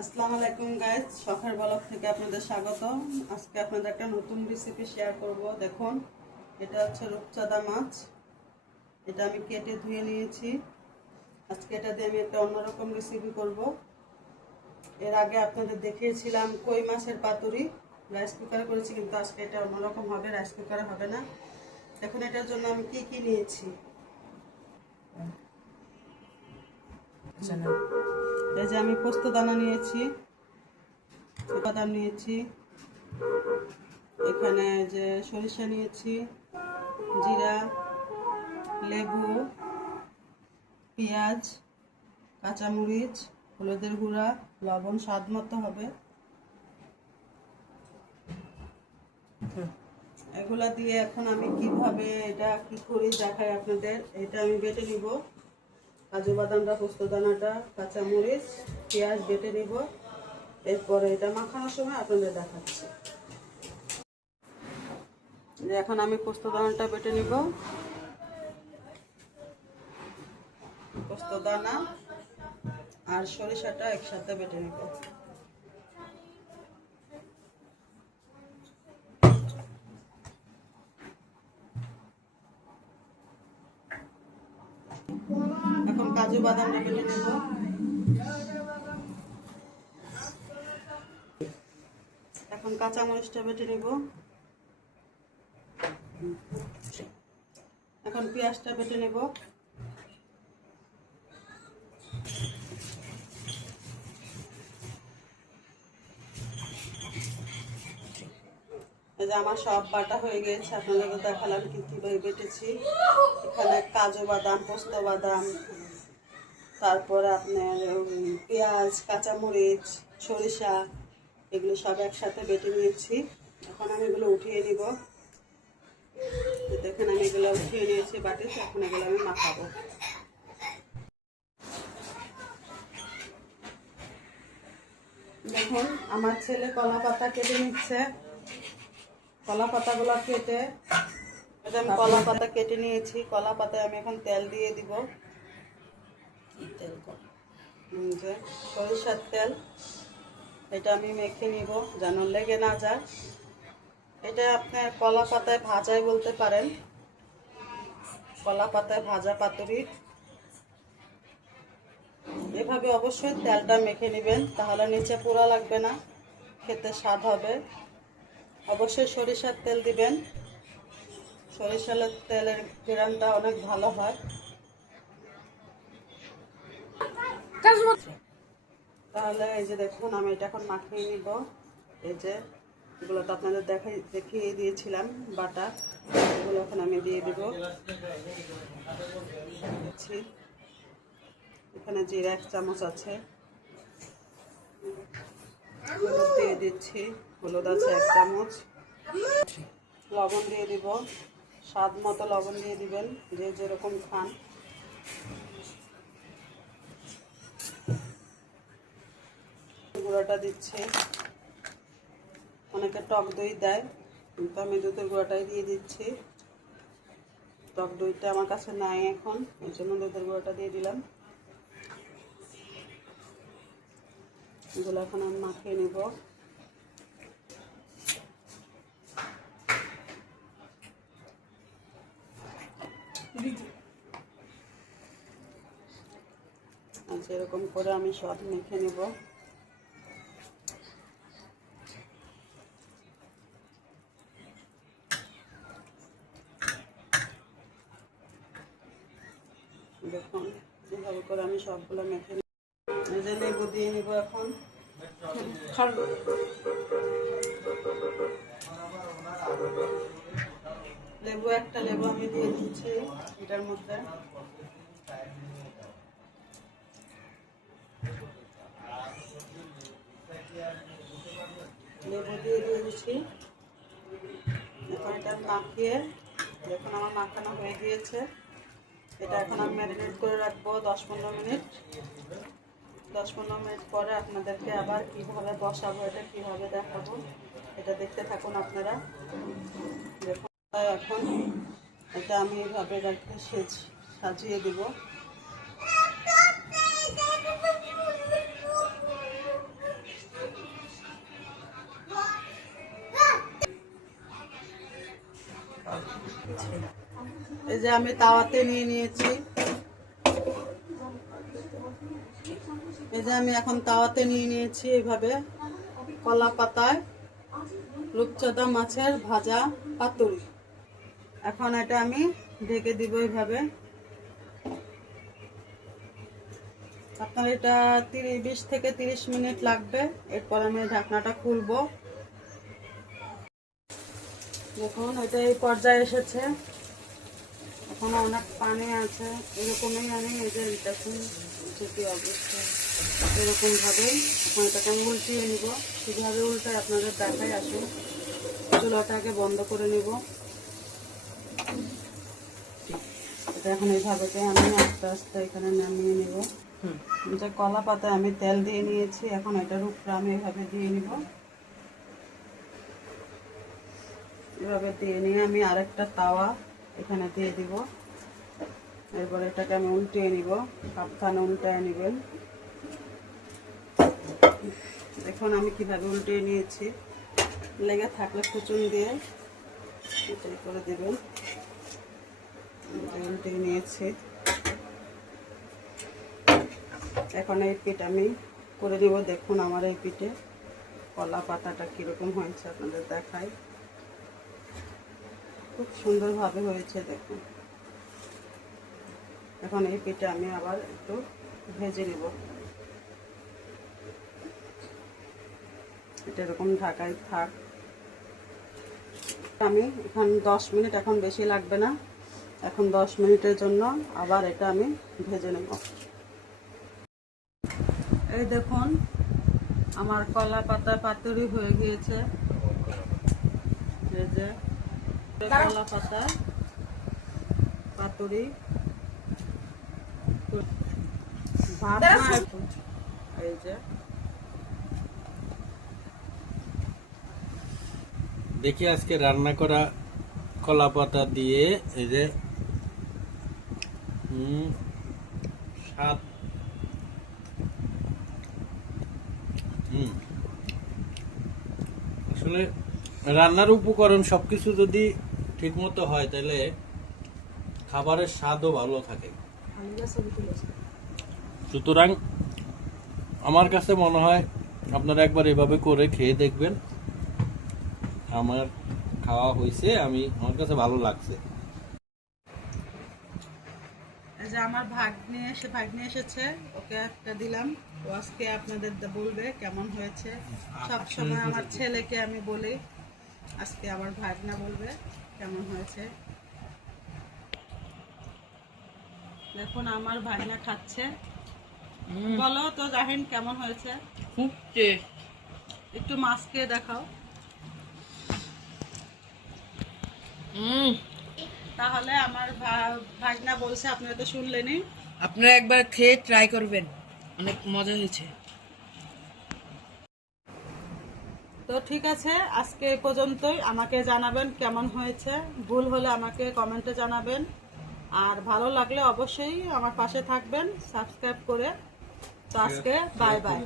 আসসালামু আলাইকুম গাইস, শখের ব্লগ থেকে আপনাদের স্বাগত। আজকে আপনাদের একটা নতুন রেসিপি শেয়ার করব। দেখুন, এটা হচ্ছে রূপচাঁদা মাছ। এটা আমি কেটে ধুয়ে নিয়েছি। আজকে এটা দিয়ে আমি একটা অন্যরকম রেসিপি করব। এর আগে আপনাদের দেখিয়েছিলাম কই মাছের পাতুরি, রাইস কুকারে করেছি, কিন্তু আজকে এটা অন্যরকম হবে, রাইস কুকারে হবে না। এখন এটার জন্য আমি কি কি নিয়েছি। এই যে আমি পোস্ত দানা নিয়েছি, বাদাম নিয়েছি, এখানে যে সরিষা নিয়েছি, জিরা, লেবু, পেঁয়াজ, কাঁচামরিচ, হলুদের গুঁড়া, লবণ স্বাদ মতো হবে। এগুলা দিয়ে এখন আমি কিভাবে এটা কি করি দেখাই আপনাদের। এটা আমি বেটে নিব, কাজু বাদামটা, পোস্ত দানাটা, কাঁচামরিচ, পেঁয়াজ বেটে নিব। এরপরে এটা মাখানোর সময় আপনাদের দেখাচ্ছি। এখন আমি পোস্ত দানাটা বেটে নিব, পোস্ত দানা আর সরিষাটা একসাথে বেটে নিব। এখন কাজু বাদামটা বেটে নেব। এখন কাঁচা মরিচটা বেটে নেব। এখন পেঁয়াজটা বেটে নেব। এই যে আমার সব বাটা হয়ে গেছে, আপনাদেরকে দেখালাম কিভাবে বেটেছি। এখানে কাজু বাদাম, পোস্ত বাদাম, তারপরে আপনার পেঁয়াজ, কাঁচামরিচ, সরিষা, এগুলো সব একসাথে বেটে নিয়েছি। এখন আমি এগুলো উঠিয়ে নিব। দেখেন আমি এগুলো উঠিয়ে নিয়েছি বাটিতে। এখন এগুলো আমি মাখাবো। দেখুন, আমার ছেলে কলা পাতা কেটে নিচ্ছে। কলা পাতাগুলো কেটে, আমি কলা পাতা কেটে নিয়েছি। কলা পাতায় আমি এখন তেল দিয়ে দিব। যে সরিষার তেল, এটা আমি মেখে নিব যেন লেগে না যায়। এটা আপনার কলা পাতায় ভাজাই বলতে পারেন, কলা পাতায় ভাজা পাতুরি। এভাবে অবশ্যই তেলটা মেখে নেবেন, তাহলে নিচে পোড়া লাগবে না, খেতে স্বাদ হবে। অবশ্যই সরিষার তেল দিবেন, সরিষার তেলের গ্রানটা অনেক ভালো হয়। তাহলে এই যে দেখুন, আমি এটা এখন মাখিয়ে নিব। এই যে এগুলো তো আপনাদের দেখিয়ে দিয়েছিলাম বাটা, এগুলো এখন আমি দিয়ে দিব। এখানে জিরা 1 চামচ আছে, হলুদ দিয়ে দিচ্ছি, হলুদ আছে 1 চামচ। লবণ দিয়ে দিব, স্বাদ মতো লবণ দিয়ে দিবেন, যে যেরকম খান। গুঁড়াটা দিচ্ছি, অনেকে টক দই দেয়, কিন্তু আমি দুধের গুঁড়াটাই দিয়ে দিচ্ছি। টক দইটা আমার কাছে নাই এখন, এই জন্য দুধের গুঁড়াটা দিয়ে দিলাম। এগুলো এখন আমি মাখিয়ে নিব। আচ্ছা, এরকম করে আমি সব মেখে নেব। দেখুন, এভাবে করে আমি সবগুলো মেখে নিব। এই যে লেবু দিয়ে নিব এখন। লেবু, একটা লেবু আমি দিয়ে দিচ্ছি এটার মধ্যে। লেবু দিয়ে দিয়েছি। এখন এটা মাখিয়ে, দেখুন আমার মাখানো হয়ে গিয়েছে। এটা এখন আমি ম্যারিনেট করে রাখবো 10-15 মিনিট। 10-15 মিনিট পরে আপনাদেরকে আবার কিভাবে বসাবো, এটা কিভাবে দেখাবো, এটা দেখতে থাকুন আপনারা। দেখুন, এখন এটা আমি এইভাবে রাখতে সাজিয়ে দেব। যে আমি তাওয়াতে নিয়ে নিয়েছি, এই যে আমি এখন তাওয়াতে নিয়ে নিয়েছি এইভাবে কলা পাতায় রূপচাঁদা মাছের ভাজা পাতুরি। এখন এটা আমি ঢেকে দিব এইভাবে। আপনার এটা 20 থেকে 30 মিনিট লাগবে। এরপর আমি ঢাকনাটা খুলবো। দেখুন এটা এই পর্যায়ে এসেছে, এখন অনেক পানি আছে। এরকমই আমি এই যে দেখুন যেটি অবস্থা, এরকম ভাবেই এখন এটাকে আমি উল্টিয়ে নিব। কীভাবে উল্টায় আপনাদের দেখাই। আসুন, চুলাটাকে বন্ধ করে নিব। এটা এখন এইভাবে আমি আস্তে আস্তে এখানে নামিয়ে নিব। যে কলা পাতায় আমি তেল দিয়ে নিয়েছি, এখন এটার উপরে আমি এভাবে দিয়ে নিব। এভাবে দিয়ে নিয়ে আমি আরেকটা তাওয়া এখানে দিয়ে দিব। এরপর এটাকে আমি উল্টিয়ে নিব, সাবধানে উল্টায় নেবেন। দেখুন আমি কিভাবে উল্টিয়ে নিয়েছি। লেগে থাকলে খুচুন দিয়ে এটাই করে দেবেন। উল্টিয়ে নিয়েছি। এখন এই পিঠ আমি করে দিব। দেখুন আমার এই পিঠে কলা পাতাটা কিরকম হয়েছে আপনাদের দেখাই। খুব সুন্দরভাবে হয়েছে দেখুন। এখন এই পিঠে আমি আবার একটু ভেজে নিব। এটা এরকম ঢাকায় থাক। আমি এখন 10 মিনিট, এখন বেশি লাগবে না, এখন 10 মিনিটের জন্য আবার এটা আমি ভেজে নেব। এই দেখুন আমার কলা পাতা পাতুরি হয়ে গিয়েছে। এই যে কলা পাতা পাতুরি ভাত না, এই যে দেখি আজকে রান্না করা কলা পাতা দিয়ে এই যে স্বাদ। আসলে রান্নার উপকরণ সবকিছু যদি ঠিক মতো হয় তাহলে খাবারের স্বাদও ভালো থাকে। সুতরাং আমার কাছে মনে হয় আপনারা একবার এভাবে করে খেয়ে দেখবেন। আমার খাওয়া হয়েছে, আমার কাছে ভালো লাগছে। এই যে আমার ভাগ্নে এসেছে, ওকে একটা দিলাম। ও আজকে আপনাদের বলবে কেমন হয়েছে। সব সময় আমার ছেলেকে আমি বলি, আজকে আমার ভাগ্না বলবে কেমন হয়েছে। দেখুন আমার ভাগ্না খাচ্ছে। বলো তো জাহিন কেমন হয়েছে? খুব টেস্ট। একটু মাছ খেয়ে দেখাও। তাহলে আমার ভাগনা বলছে, আপনারা তো শুনলেনই। আপনারা একবার খেয়ে ট্রাই করবেন, অনেক মজা হয়েছে। তো ঠিক আছে, আজকে এই পর্যন্তই। আমাকে জানাবেন কেমন হয়েছে। ভুল হলে আমাকে কমেন্টে জানাবেন। আর ভালো লাগলে অবশ্যই আমার পাশে থাকবেন সাবস্ক্রাইব করে। তো আজকে বাই বাই।